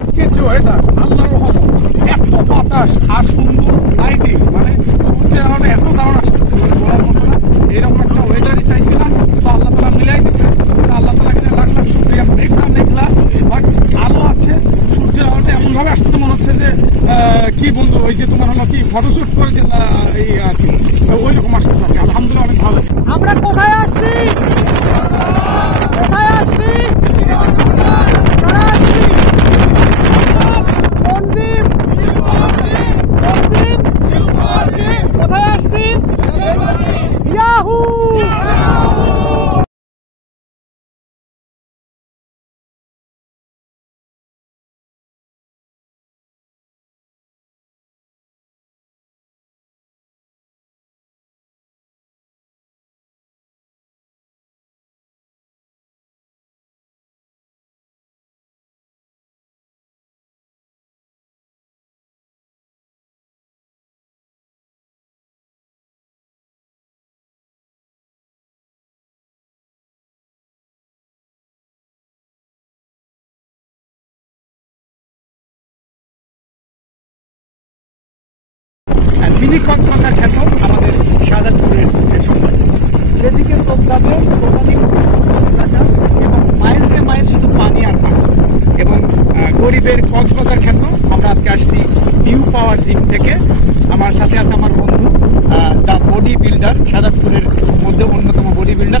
আল্লাহর রহমত, এত বাতাস আর সুন্দর লাইটিং, মানে সূর্যের আলোটা এত দারুণ আসতেছে, মানে বলার মতো না। এরকম একটা ওয়েদারই চাইছিলাম, তো আল্লাহ তালা মিলাই দিচ্ছে। আল্লাহ তালা কিনে লাখ লাখ শুক্রিয়া। মেঘলা মেঘলা, বাট আলো আছে, সূর্যের আলোটা এমনভাবে আসছে মনে হচ্ছে যে কি বন্ধু, ওই যে তোমার হলো কি ফটোশুট করে যে এই আর কি ওই রকম আসতেছে আর কি। আলহামদুলিল্লাহ অনেক ভালো। আমরা কোথায় আসছি? কোথায় আসছি? কোথায় আসছি? ইয়াহু! মিনি কক্সবাজার খ্যাত আমাদের শাহজাদপুরের সম্পর্ক। যেদিকে চোখ যাবে টোটালি এবং মাইলকে মাইল শুধু পানি আর পানি। এবং গরিবের কক্সবাজার খ্যাত আমরা আজকে আসছি নিউ পাওয়ার জিম থেকে। আমার সাথে আছে আমার বন্ধু দ্য বডি বিল্ডার, শাহজাদপুরের মধ্যে অন্যতম বডি বিল্ডার।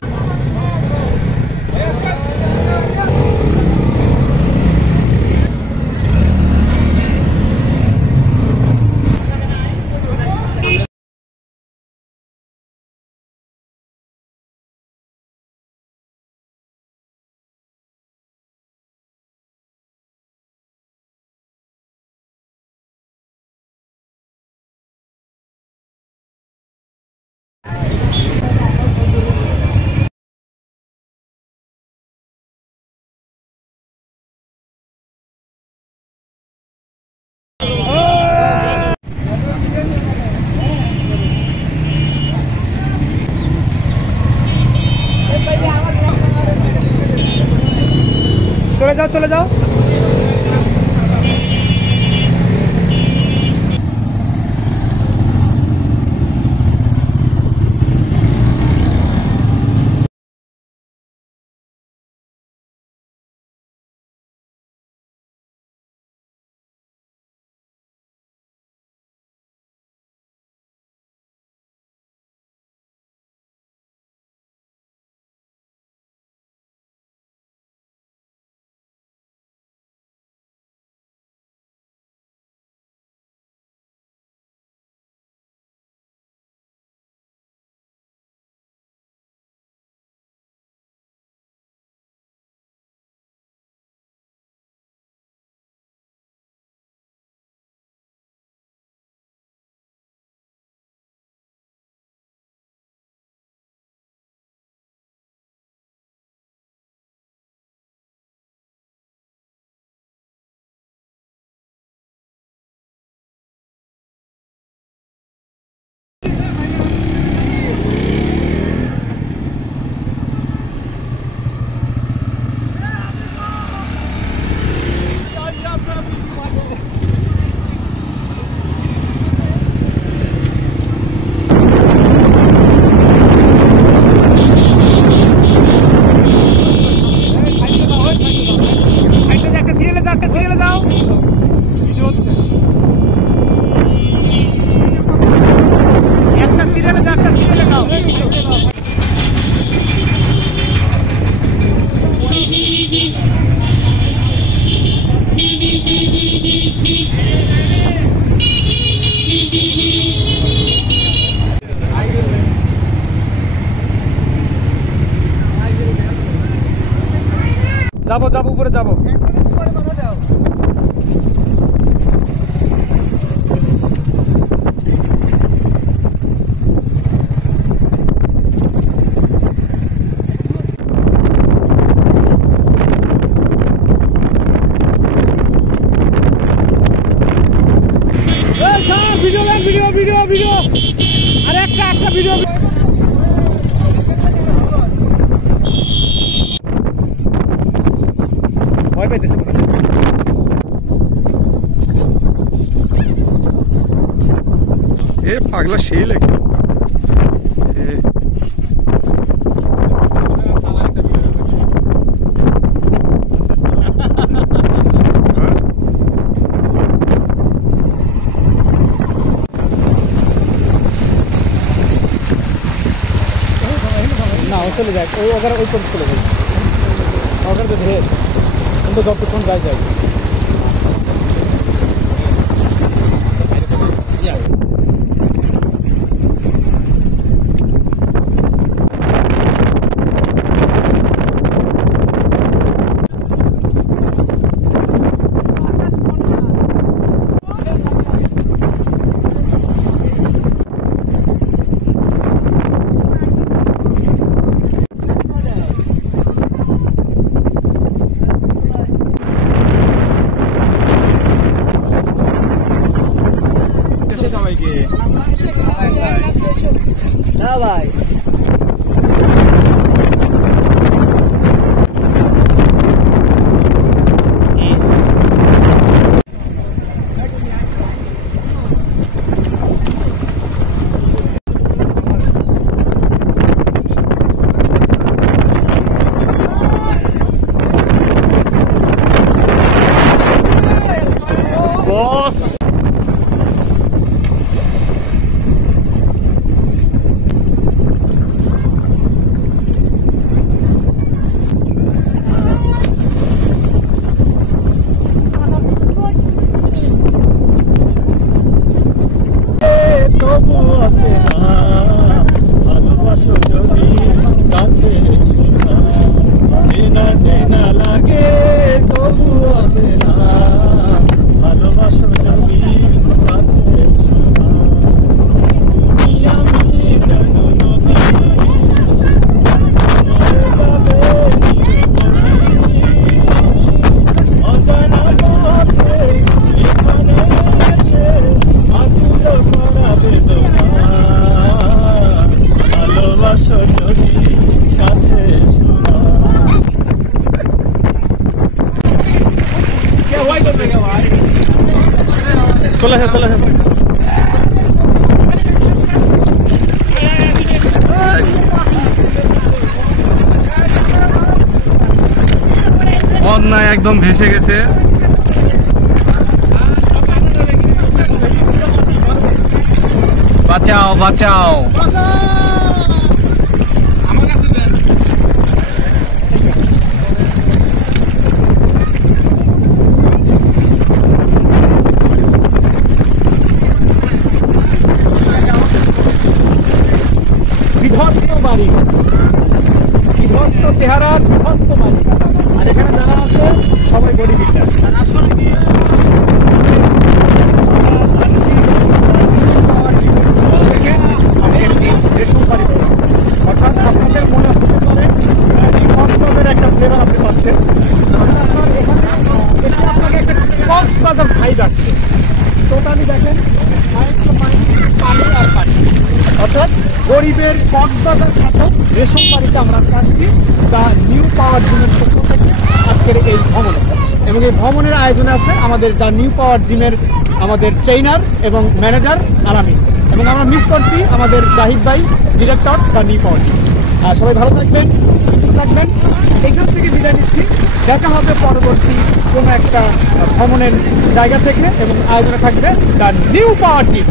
চলে যাও, চলে যাও। যাবো যাবো উপরে যাবো। ভিডিও ভিডিও ভিডিও ভিডিও আর একটা ভিডিও। ভয় পাইতেছে। হে পাগলা সেই লাগছে। না ও চলে যায়, ওই ওখানে ওই পর্যন্ত চলে যায়, ওখানে তো ধরে কিন্তু যতক্ষণ যায় যায়। হ্যাঁ ভাই বস তবু আছে না ভালোবাসো যদি কাছে চেনা চেনা লাগে, তবু আছে না ভালোবাসো যদি কাছে তুমি আমি যেন নদী অজানা পথে এখানে এসে আকুল করা বেদনা, ভালোবাসো যদি কাছে শোনা। চলে আসে চলে আসে। বন্যায় একদম ভেসে গেছে। বাঁচাও বাঁচাও। বিধ্বস্ত বাড়ি, বিধ্বস্ত চেহারা, বিধ্বস্ত বাড়ি, আর এখানে যারা আছে সবাই গরিব বিল্ডার। অর্থাৎ আপনাদের মনে হতে পারে কক্সবাজারের একটা ফ্লেভার আপনি পাচ্ছেন, আপনাকে একটা কক্সবাজার ভাইব আসছে। টোটালি দেখেন পানি আর পানি, অর্থাৎ গরিবের কক্সবাজার খাতো রেশম বাড়িতে আমরা আসছি দ্য নিউ পাওয়ার জিমের পক্ষ থেকে আজকের এই ভ্রমণে। এবং এই ভ্রমণের আয়োজনে আছে আমাদের দ্য নিউ পাওয়ার জিমের আমাদের ট্রেনার এবং ম্যানেজার আলামিন, এবং আমরা মিস করছি আমাদের জাহিদ ভাই, director the New Power Gym. আর সবাই ভালো থাকবেন, সুস্থ থাকবেন। এখান থেকে বিদায় নিচ্ছি, দেখা হবে পরবর্তী কোনো একটা ভ্রমণের জায়গা থেকে, এবং আয়োজনে থাকবে দ্য নিউ পাওয়ার জিম।